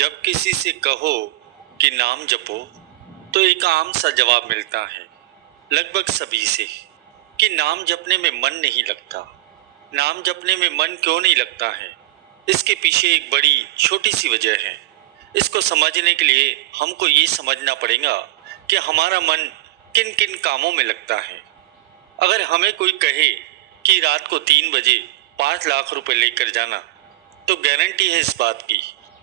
जब किसी से कहो कि नाम जपो तो एक आम सा जवाब मिलता है लगभग सभी से कि नाम जपने में मन नहीं लगता। नाम जपने में मन क्यों नहीं लगता है? इसके पीछे एक बड़ी छोटी सी वजह है। इसको समझने के लिए हमको ये समझना पड़ेगा कि हमारा मन किन किन कामों में लगता है। अगर हमें कोई कहे कि रात को 3 बजे 5 लाख रुपए लेकर जाना, तो गारंटी है इस बात की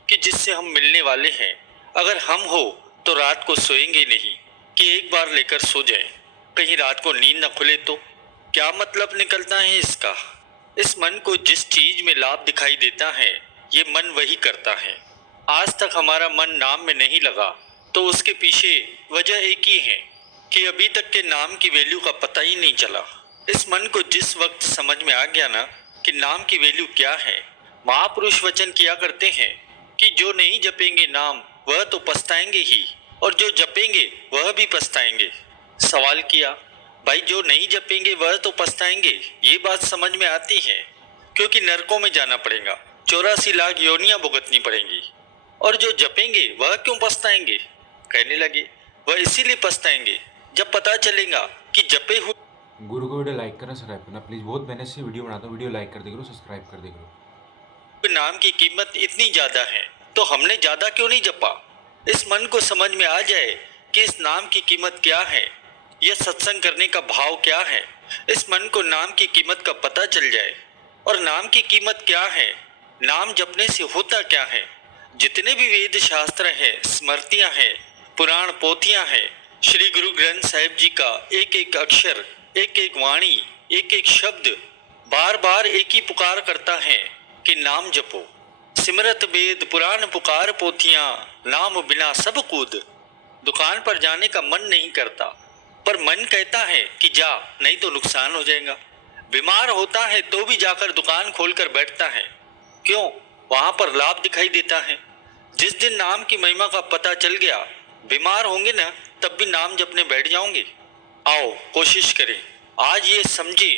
कि जिससे हम मिलने वाले हैं, अगर हम हो तो रात को सोएंगे नहीं कि एक बार लेकर सो जाए, कहीं रात को नींद न खुले तो। क्या मतलब निकलता है इसका? इस मन को जिस चीज में लाभ दिखाई देता है, ये मन वही करता है। आज तक हमारा मन नाम में नहीं लगा तो उसके पीछे वजह एक ही है कि अभी तक के नाम की वैल्यू का पता ही नहीं चला। इस मन को जिस वक्त समझ में आ गया ना कि नाम की वैल्यू क्या है, महापुरुष वचन किया करते हैं कि जो नहीं जपेंगे नाम वह तो पछताएंगे ही, और जो जपेंगे वह भी पछताएंगे। सवाल किया, भाई जो नहीं जपेंगे वह तो पछताएंगे, ये बात समझ में आती है क्योंकि नरकों में जाना पड़ेगा, 84 लाख योनियां भुगतनी पड़ेंगी। और जो जपेंगे वह क्यों पछताएंगे? कहने लगे वह इसीलिए पछताएंगे जब पता चलेगा कि जपे हुए गुरु को वीडियो लाइक करना, सब्सक्राइब करना प्लीज। बहुत मेहनत से वीडियो बनाता हूँ, वीडियो लाइक कर दे करो, सब्सक्राइब कर दे करो। नाम की कीमत इतनी ज्यादा है तो हमने ज्यादा क्यों नहीं जपा? इस मन को समझ में आ जाए कि इस नाम की कीमत क्या है, यह सत्संग करने का भाव क्या है, इस मन को नाम की कीमत का पता चल जाए। और नाम की कीमत क्या है, नाम जपने से होता क्या है। जितने भी वेद शास्त्र है, स्मृतियां हैं, पुराण पोथियां हैं, श्री गुरु ग्रंथ साहिब जी का एक एक अक्षर, एक एक वाणी, एक एक शब्द बार बार एक ही पुकार करता है कि नाम जपो। सिमरत वेद पुराण पुकार पोथियां, नाम बिना सब कूद। दुकान पर जाने का मन नहीं करता, पर मन कहता है कि जा, नहीं तो नुकसान हो जाएगा। बीमार होता है तो भी जाकर दुकान खोलकर बैठता है। क्यों? वहां पर लाभ दिखाई देता है। जिस दिन नाम की महिमा का पता चल गया, बीमार होंगे ना तब भी नाम जपने बैठ जाओगे। आओ कोशिश करें, आज ये समझे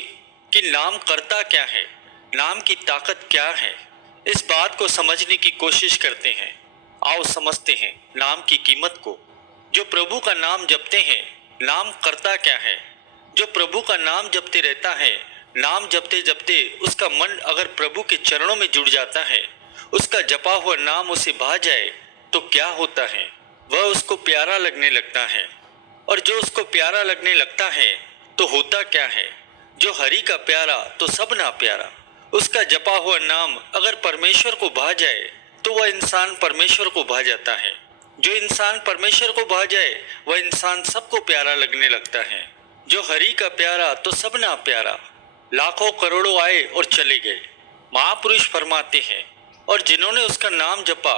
कि नाम करता क्या है, नाम की ताकत क्या है। इस बात को समझने की कोशिश करते हैं। आओ समझते हैं नाम की कीमत को। जो प्रभु का नाम जपते हैं, नाम करता क्या है। जो प्रभु का नाम जपते रहता है, नाम जपते जपते उसका मन अगर प्रभु के चरणों में जुड़ जाता है, उसका जपा हुआ नाम उसे भा जाए, तो क्या होता है, वह उसको प्यारा लगने लगता है। और जो उसको प्यारा लगने लगता है तो होता क्या है, जो हरि का प्यारा तो सब ना प्यारा। उसका जपा हुआ नाम अगर परमेश्वर को भा जाए तो वह इंसान परमेश्वर को भा जाता है। जो इंसान परमेश्वर को भा जाए वह इंसान सबको प्यारा लगने लगता है। जो हरि का प्यारा तो सब ना प्यारा। लाखों करोड़ों आए और चले गए, महापुरुष फरमाते हैं। और जिन्होंने उसका नाम जपा,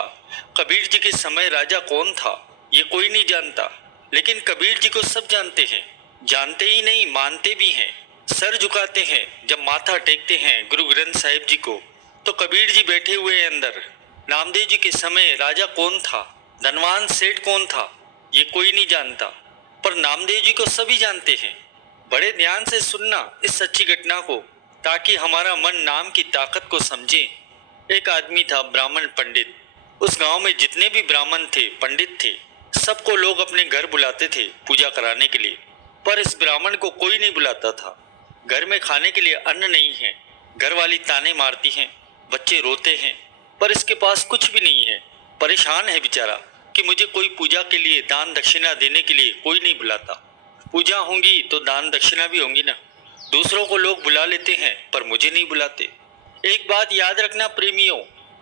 कबीर जी के समय राजा कौन था ये कोई नहीं जानता, लेकिन कबीर जी को सब जानते हैं। जानते ही नहीं, मानते भी हैं, सर झुकाते हैं। जब माथा टेकते हैं गुरु ग्रंथ साहिब जी को, तो कबीर जी बैठे हुए हैं अंदर। नामदेव जी के समय राजा कौन था, धनवान सेठ कौन था, ये कोई नहीं जानता, पर नामदेव जी को सभी जानते हैं। बड़े ध्यान से सुनना इस सच्ची घटना को, ताकि हमारा मन नाम की ताकत को समझे। एक आदमी था, ब्राह्मण पंडित। उस गांव में जितने भी ब्राह्मण थे, पंडित थे, सबको लोग अपने घर बुलाते थे पूजा कराने के लिए। पर इस ब्राह्मण को कोई नहीं बुलाता था। घर में खाने के लिए अन्न नहीं है, घर वाली ताने मारती हैं, बच्चे रोते हैं, पर इसके पास कुछ भी नहीं है। परेशान है बेचारा कि मुझे कोई पूजा के लिए दान दक्षिणा देने के लिए कोई नहीं बुलाता। पूजा होंगी तो दान दक्षिणा भी होंगी ना। दूसरों को लोग बुला लेते हैं पर मुझे नहीं बुलाते। एक बात याद रखना प्रेमियों,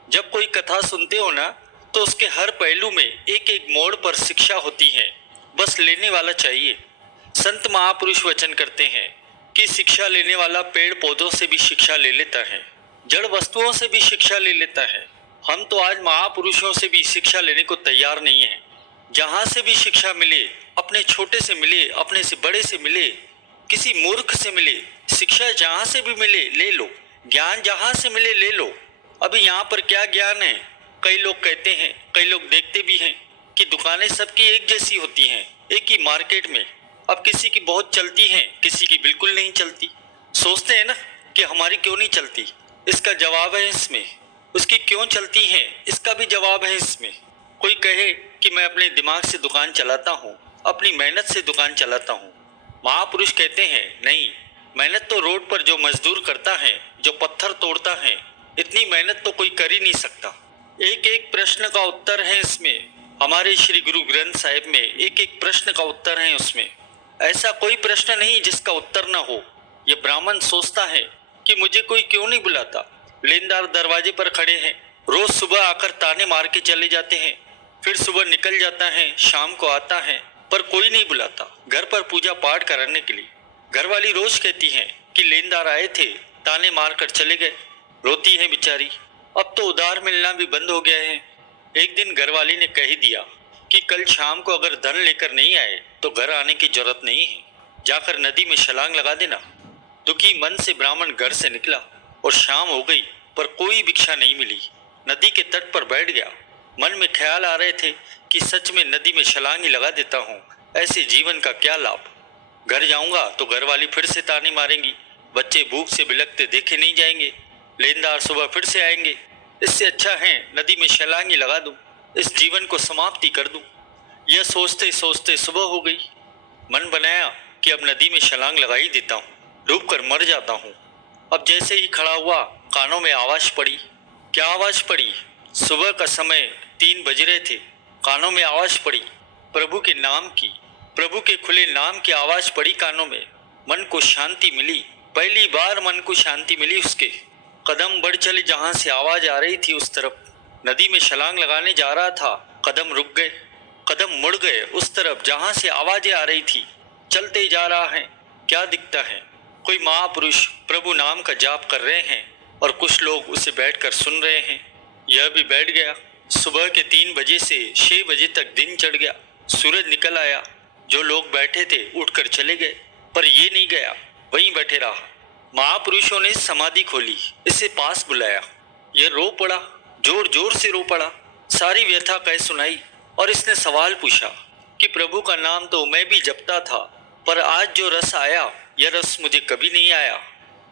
जब कोई कथा सुनते हो ना, तो उसके हर पहलू में एक एक मोड़ पर शिक्षा होती है, बस लेने वाला चाहिए। संत महापुरुष वचन करते हैं कि शिक्षा लेने वाला पेड़ पौधों से भी शिक्षा ले लेता है, जड़ वस्तुओं से भी शिक्षा ले लेता है। हम तो आज महापुरुषों से भी शिक्षा लेने को तैयार नहीं है। जहां से भी शिक्षा मिले, अपने छोटे से मिले, अपने से बड़े से मिले, किसी मूर्ख से मिले, शिक्षा जहां से भी मिले ले लो, ज्ञान जहां से मिले ले लो। अभी यहाँ पर क्या ज्ञान है? कई लोग कहते हैं, कई लोग देखते भी हैं कि दुकानें सबकी एक जैसी होती हैं, एक ही मार्केट में। अब किसी की बहुत चलती हैं, किसी की बिल्कुल नहीं चलती। सोचते हैं ना कि हमारी क्यों नहीं चलती, इसका जवाब है इसमें। उसकी क्यों चलती हैं, इसका भी जवाब है इसमें। कोई कहे कि मैं अपने दिमाग से दुकान चलाता हूँ, अपनी मेहनत से दुकान चलाता हूँ। महापुरुष कहते हैं नहीं, मेहनत तो रोड पर जो मजदूर करता है, जो पत्थर तोड़ता है, इतनी मेहनत तो कोई कर ही नहीं सकता। एक एक प्रश्न का उत्तर है इसमें। हमारे श्री गुरु ग्रंथ साहिब में एक एक प्रश्न का उत्तर है उसमें। ऐसा कोई प्रश्न नहीं जिसका उत्तर न हो। ये ब्राह्मण सोचता है कि मुझे कोई क्यों नहीं बुलाता। लेनदार दरवाजे पर खड़े हैं, रोज सुबह आकर ताने मार के चले जाते हैं, फिर सुबह निकल जाता है, शाम को आता है, पर कोई नहीं बुलाता घर पर पूजा पाठ कराने के लिए। घरवाली रोज कहती है कि लेनदार आए थे, ताने मार कर चले गए। रोती है बेचारी। अब तो उधार मिलना भी बंद हो गया है। एक दिन घरवाली ने कह ही दिया कि कल शाम को अगर धन लेकर नहीं आए तो घर आने की जरूरत नहीं है, जाकर नदी में छलांग लगा देना। दुखी मन से ब्राह्मण घर से निकला और शाम हो गई पर कोई भिक्षा नहीं मिली। नदी के तट पर बैठ गया। मन में ख्याल आ रहे थे कि सच में नदी में छलांग ही लगा देता हूँ, ऐसे जीवन का क्या लाभ। घर जाऊंगा तो घरवाली फिर से ताने मारेंगी, बच्चे भूख से बिलखते देखे नहीं जाएंगे, लेनदार सुबह फिर से आएंगे। इससे अच्छा है नदी में छलांग ही लगा दूं, इस जीवन को समाप्ति कर दूं। यह सोचते सोचते सुबह हो गई। मन बनाया कि अब नदी में छलांग लगा ही देता हूँ, डूब कर मर जाता हूँ। अब जैसे ही खड़ा हुआ कानों में आवाज पड़ी। क्या आवाज पड़ी? सुबह का समय 3 बज रहे थे। कानों में आवाज पड़ी प्रभु के नाम की, प्रभु के खुले नाम की आवाज पड़ी कानों में। मन को शांति मिली, पहली बार मन को शांति मिली उसके। कदम बढ़ चले जहां से आवाज आ रही थी उस तरफ। नदी में छलांग लगाने जा रहा था, कदम रुक गए, कदम मुड़ गए उस तरफ जहां से आवाजें आ रही थी। चलते जा रहा है, क्या दिखता है? कोई महापुरुष प्रभु नाम का जाप कर रहे हैं और कुछ लोग उसे बैठकर सुन रहे हैं। यह भी बैठ गया। सुबह के 3 बजे से 6 बजे तक दिन चढ़ गया, सूरज निकल आया। जो लोग बैठे थे उठकर चले गए, पर ये नहीं गया, वहीं बैठे रहा। महापुरुषों ने समाधि खोली, इसे पास बुलाया। यह रो पड़ा, जोर जोर से रो पड़ा, सारी व्यथा कह सुनाई। और इसने सवाल पूछा कि प्रभु का नाम तो मैं भी जपता था, पर आज जो रस आया यह रस मुझे कभी नहीं आया।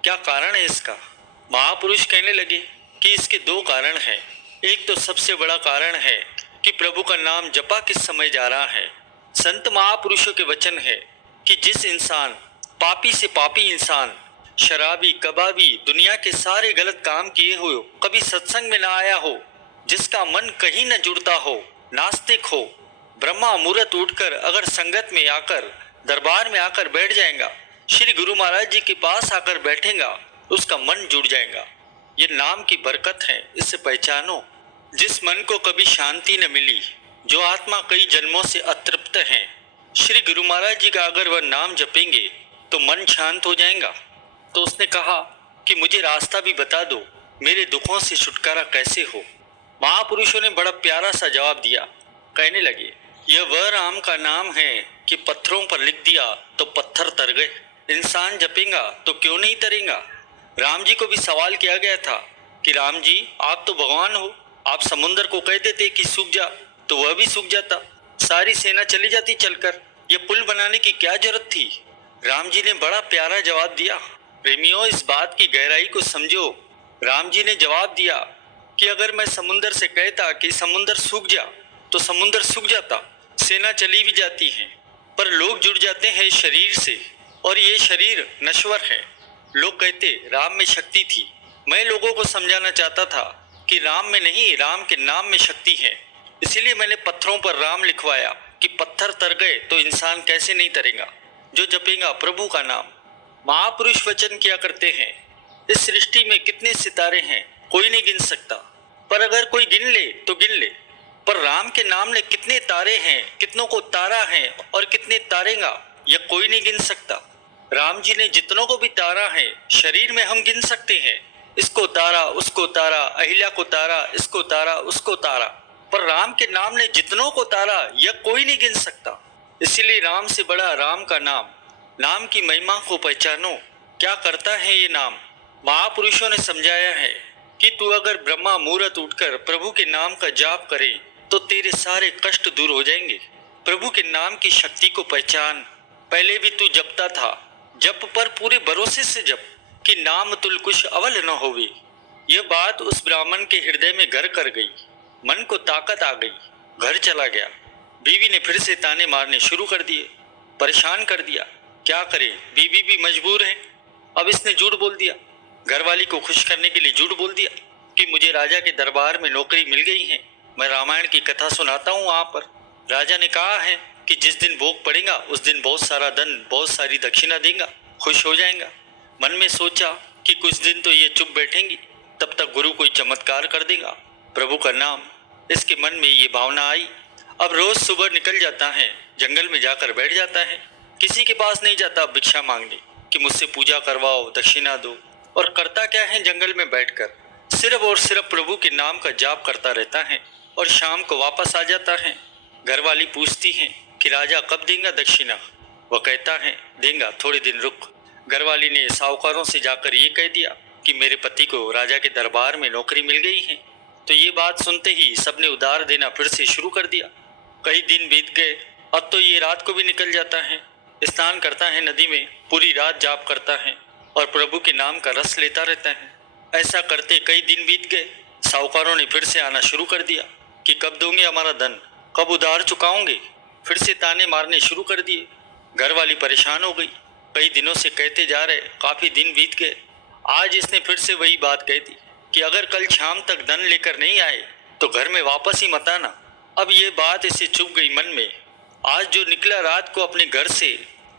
क्या कारण है इसका? महापुरुष कहने लगे कि इसके 2 कारण हैं। एक तो सबसे बड़ा कारण है कि प्रभु का नाम जपा किस समय जा रहा है। संत महापुरुषों के वचन है कि जिस इंसान, पापी से पापी इंसान, शराबी, कबाबी, दुनिया के सारे गलत काम किए हो, कभी सत्संग में ना आया हो, जिसका मन कहीं न जुड़ता हो, नास्तिक हो, ब्रह्मा मुहूर्त उठकर अगर संगत में आकर, दरबार में आकर बैठ जाएगा, श्री गुरु महाराज जी के पास आकर बैठेगा, उसका मन जुड़ जाएगा। ये नाम की बरकत है, इसे पहचानो। जिस मन को कभी शांति न मिली, जो आत्मा कई जन्मों से अतृप्त है, श्री गुरु महाराज जी का अगर वह नाम जपेंगे तो मन शांत हो जाएगा। तो उसने कहा कि मुझे रास्ता भी बता दो, मेरे दुखों से छुटकारा कैसे हो। महापुरुषों ने बड़ा प्यारा सा जवाब दिया। कहने लगे, यह वह राम का नाम है कि पत्थरों पर लिख दिया तो पत्थर तर गए। इंसान जपेगा तो क्यों नहीं तरेगा। राम जी को भी सवाल किया गया था कि राम जी आप तो भगवान हो, आप समुद्र को कह देते कि सूख जा तो वह भी सूख जाता, सारी सेना चली जाती चलकर, यह पुल बनाने की क्या जरूरत थी। राम जी ने बड़ा प्यारा जवाब दिया। प्रेमियों, इस बात की गहराई को समझो। राम जी ने जवाब दिया कि अगर मैं समुद्र से कहता कि समुद्र सूख जा तो समुद्र सूख जाता, सेना चली भी जाती है, पर लोग जुड़ जाते हैं शरीर से और ये शरीर नश्वर है। लोग कहते राम में शक्ति थी। मैं लोगों को समझाना चाहता था कि राम में नहीं, राम के नाम में शक्ति है। इसीलिए मैंने पत्थरों पर राम लिखवाया कि पत्थर तर गए तो इंसान कैसे नहीं तरेगा जो जपेगा प्रभु का नाम। महापुरुष वचन किया करते हैं, इस सृष्टि में कितने सितारे हैं कोई नहीं गिन सकता, पर अगर कोई गिन ले तो गिन ले। पर राम के नाम ने कितने तारे हैं, कितनों को तारा है और कितने तारेगा यह कोई नहीं गिन सकता। राम जी ने जितनों को भी तारा है, शरीर में हम गिन सकते हैं, इसको तारा, उसको तारा, अहिल्या को तारा, इसको तारा, उसको तारा, पर राम के नाम ने जितनों को तारा यह कोई नहीं गिन सकता। इसीलिए राम से बड़ा राम का नाम। नाम की महिमा को पहचानो। क्या करता है ये नाम? महापुरुषों ने समझाया है कि तू अगर ब्रह्मा मुहूर्त उठकर प्रभु के नाम का जाप करे तो तेरे सारे कष्ट दूर हो जाएंगे। प्रभु के नाम की शक्ति को पहचान। पहले भी तू जपता था, जप पर पूरे भरोसे से जप कि नाम तुल कुछ अवल न होवे। यह बात उस ब्राह्मण के हृदय में घर कर गई। मन को ताकत आ गई। घर चला गया। बीवी ने फिर से ताने मारने शुरू कर दिए, परेशान कर दिया। क्या करे, बीवी भी मजबूर है। अब इसने झूठ बोल दिया, घरवाली को खुश करने के लिए झूठ बोल दिया कि मुझे राजा के दरबार में नौकरी मिल गई है, मैं रामायण की कथा सुनाता हूँ वहाँ पर। राजा ने कहा है कि जिस दिन भोग पड़ेगा उस दिन बहुत सारा धन, बहुत सारी दक्षिणा देगा, खुश हो जाएगा। मन में सोचा कि कुछ दिन तो ये चुप बैठेंगी, तब तक गुरु कोई चमत्कार कर देगा, प्रभु का नाम। इसके मन में ये भावना आई। अब रोज सुबह निकल जाता है, जंगल में जाकर बैठ जाता है, किसी के पास नहीं जाता भिक्षा मांगने कि मुझसे पूजा करवाओ, दक्षिणा दो। और करता क्या है, जंगल में बैठकर सिर्फ और सिर्फ प्रभु के नाम का जाप करता रहता है और शाम को वापस आ जाता है। घरवाली पूछती है कि राजा कब देगा दक्षिणा? वह कहता है देगा, थोड़े दिन रुक। घरवाली ने साहूकारों से जाकर ये कह दिया कि मेरे पति को राजा के दरबार में नौकरी मिल गई है। तो ये बात सुनते ही सबने उधार देना फिर से शुरू कर दिया। कई दिन बीत गए, अब तो ये रात को भी निकल जाता है, स्नान करता है नदी में, पूरी रात जाप करता है और प्रभु के नाम का रस लेता रहता है। ऐसा करते कई दिन बीत गए। साहूकारों ने फिर से आना शुरू कर दिया कि कब दोगे हमारा धन, कब उधार चुकाओगे। फिर से ताने मारने शुरू कर दिए। घरवाली परेशान हो गई, कई दिनों से कहते जा रहे, काफी दिन बीत गए। आज इसने फिर से वही बात कह दी कि अगर कल शाम तक धन लेकर नहीं आए तो घर में वापस ही मत आना। अब ये बात इसे चुभ गई मन में। आज जो निकला रात को अपने घर से,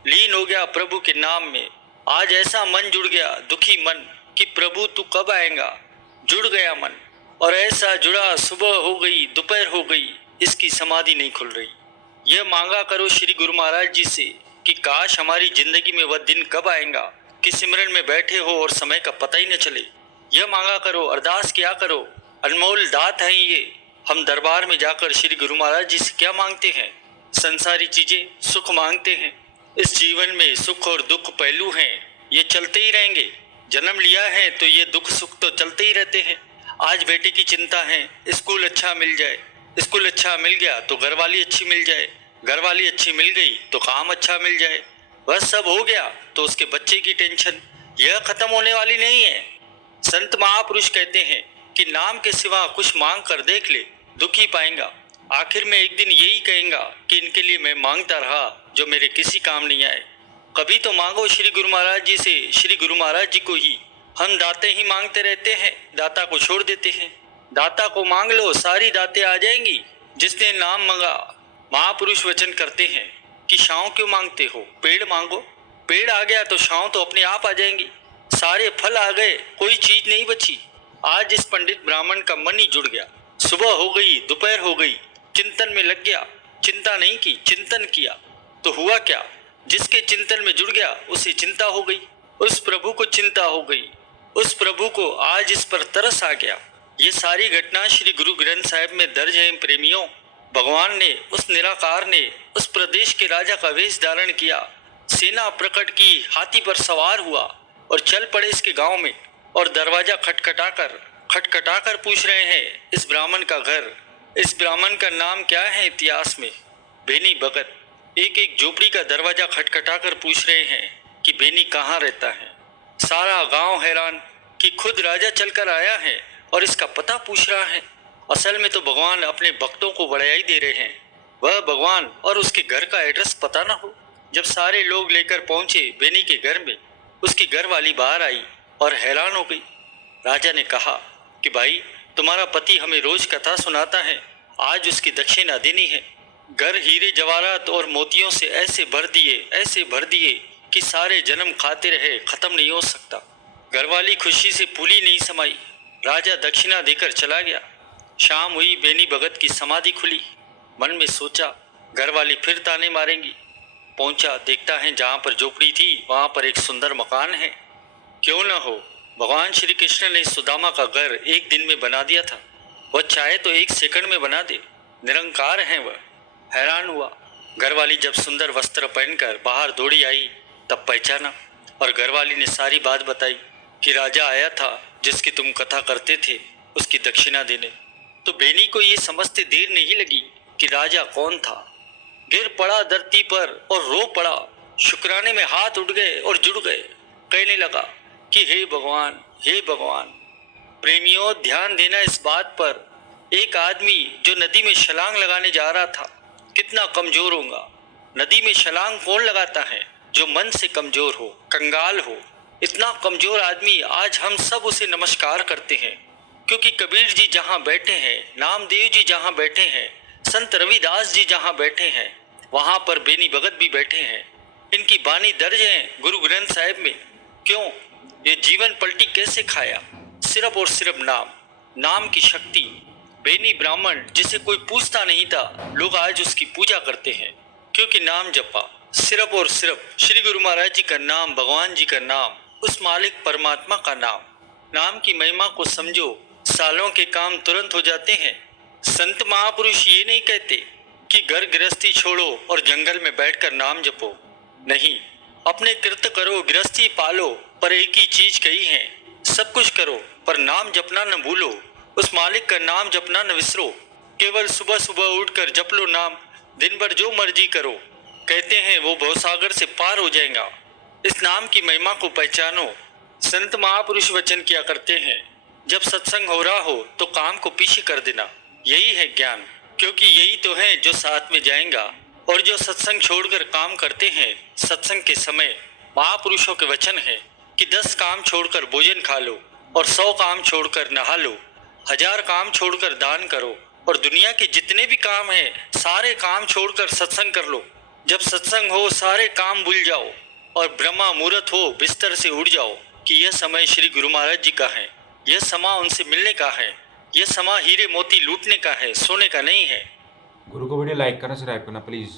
लीन हो गया प्रभु के नाम में। आज ऐसा मन जुड़ गया, दुखी मन, कि प्रभु तू कब आएगा। जुड़ गया मन, और ऐसा जुड़ा सुबह हो गई, दोपहर हो गई, इसकी समाधि नहीं खुल रही। यह मांगा करो श्री गुरु महाराज जी से कि काश हमारी जिंदगी में वह दिन कब आएगा कि सिमरन में बैठे हो और समय का पता ही न चले। यह मांगा करो, अरदास किया करो, अनमोल दात है ये। हम दरबार में जाकर श्री गुरु महाराज जी से क्या मांगते हैं? संसारी चीजें, सुख मांगते हैं। इस जीवन में सुख और दुख पहलू हैं, ये चलते ही रहेंगे। जन्म लिया है तो ये दुख सुख तो चलते ही रहते हैं। आज बेटे की चिंता है, स्कूल अच्छा मिल जाए, स्कूल अच्छा मिल गया तो घरवाली अच्छी मिल जाए, घरवाली अच्छी मिल गई तो काम अच्छा मिल जाए, बस सब हो गया तो उसके बच्चे की टेंशन। यह खत्म होने वाली नहीं है। संत महापुरुष कहते हैं कि नाम के सिवा कुछ मांग कर देख ले, दुख ही पाएगा। आखिर में एक दिन यही कहेगा कि इनके लिए मैं मांगता रहा जो मेरे किसी काम नहीं आए। कभी तो मांगो श्री गुरु महाराज जी से, श्री गुरु महाराज जी को ही। हम दाते ही मांगते रहते हैं, दाता को छोड़ देते हैं। दाता को मांग लो, सारी दातें आ जाएंगी। जिसने नाम मांगा, महापुरुष वचन करते हैं कि छांव क्यों मांगते हो, पेड़ मांगो। पेड़ आ गया तो छांव तो अपने आप आ जाएंगी। सारे फल आ गए, कोई चीज नहीं बची। आज इस पंडित ब्राह्मण का मन ही जुड़ गया। सुबह हो गई, दोपहर हो गई, चिंतन में लग गया। चिंता नहीं की, चिंतन किया तो हुआ क्या? जिसके चिंतन में जुड़ गया उसे चिंता हो गई, उस प्रभु को चिंता हो गई, उस प्रभु को आज इस पर तरस आ गया। ये सारी घटना श्री गुरु ग्रंथ साहिब में दर्ज है प्रेमियों। भगवान ने, उस निराकार ने उस प्रदेश के राजा का वेश धारण किया, सेना प्रकट की, हाथी पर सवार हुआ और चल पड़े इसके गांव में। और दरवाजा खटखटाकर पूछ रहे हैं इस ब्राह्मण का घर, इस ब्राह्मण का नाम क्या है इतिहास में? बेनी भगत। एक एक झोपड़ी का दरवाजा खटखटाकर पूछ रहे हैं कि बेनी कहाँ रहता है। सारा गांव हैरान कि खुद राजा चलकर आया है और इसका पता पूछ रहा है। असल में तो भगवान अपने भक्तों को बड़ाई दे रहे हैं। वह भगवान और उसके घर का एड्रेस पता ना हो। जब सारे लोग लेकर पहुंचे बेनी के घर में, उसकी घर वाली बाहर आई और हैरान हो गई। राजा ने कहा कि भाई, तुम्हारा पति हमें रोज कथा सुनाता है, आज उसकी दक्षिणा देनी है। घर हीरे जवाहरात और मोतियों से ऐसे भर दिए कि सारे जन्म खाते रहे, खत्म नहीं हो सकता। घरवाली खुशी से फूली नहीं समाई। राजा दक्षिणा देकर चला गया। शाम हुई, बेनी भगत की समाधि खुली। मन में सोचा घरवाली फिर ताने मारेंगी। पहुंचा, देखता है जहाँ पर झोपड़ी थी वहाँ पर एक सुंदर मकान है। क्यों न हो, भगवान श्री कृष्ण ने सुदामा का घर एक दिन में बना दिया था। वह चाहे तो एक सेकंड में बना दे, निरंकार है वह। हैरान हुआ। घरवाली जब सुंदर वस्त्र पहनकर बाहर दौड़ी आई तब पहचाना और घरवाली ने सारी बात बताई कि राजा आया था जिसकी तुम कथा करते थे, उसकी दक्षिणा देने। तो बेनी को ये समझते देर नहीं लगी कि राजा कौन था। गिर पड़ा धरती पर और रो पड़ा। शुक्राने में हाथ उठ गए और जुड़ गए। कहने लगा कि हे भगवान, हे भगवान। प्रेमियों, ध्यान देना इस बात पर एक आदमी जो नदी में छलांग लगाने जा रहा था, कितना कमजोर होगा। नदी में छलांग कौन लगाता है? जो मन से कमजोर हो, कंगाल हो। इतना कमजोर आदमी आज हम सब उसे नमस्कार करते हैं, क्योंकि कबीर जी जहाँ बैठे हैं, नामदेव जी जहाँ बैठे हैं, संत रविदास जी जहाँ बैठे हैं, वहाँ पर बेनी भगत भी बैठे हैं। इनकी बानी दर्ज है गुरु ग्रंथ साहिब में। क्यों? ये जीवन पलटी कैसे खाया? सिर्फ और सिर्फ नाम की शक्ति। बेनी ब्राह्मण जिसे कोई पूछता नहीं था, लोग आज उसकी पूजा करते हैं, क्योंकि नाम जपा। सिर्फ और सिर्फ श्री गुरु महाराज जी का नाम, भगवान जी का नाम, उस मालिक परमात्मा का नाम। नाम की महिमा को समझो, सालों के काम तुरंत हो जाते हैं। संत महापुरुष ये नहीं कहते कि घर गृहस्थी छोड़ो और जंगल में बैठकर नाम जपो। नहीं, अपने कृत्य करो, गृहस्थी पालो, पर एक ही चीज कही है, सब कुछ करो पर नाम जपना न भूलो। उस मालिक का नाम जपना न विसरो। केवल सुबह सुबह उठकर जप लो नाम, दिन भर जो मर्जी करो। कहते हैं वो भवसागर से पार हो जाएगा। इस नाम की महिमा को पहचानो। संत महापुरुष वचन किया करते हैं, जब सत्संग हो रहा हो तो काम को पीछे कर देना। यही है ज्ञान, क्योंकि यही तो है जो साथ में जाएगा। और जो सत्संग छोड़कर काम करते हैं, सत्संग के समय महापुरुषों के वचन है कि 10 काम छोड़कर भोजन खा लो, और 100 काम छोड़कर नहा लो, 1000 काम छोड़कर दान करो, और दुनिया के जितने भी काम हैं सारे काम छोड़कर सत्संग कर लो। जब सत्संग हो सारे काम भूल जाओ, और ब्रह्मा मुहूर्त हो बिस्तर से उठ जाओ कि यह समय श्री गुरु महाराज जी का है, यह समा उनसे मिलने का है, यह समा हीरे मोती लूटने का है, सोने का नहीं है। गुरु को वीडियो लाइक करना, सब्सक्राइब करना प्लीज़।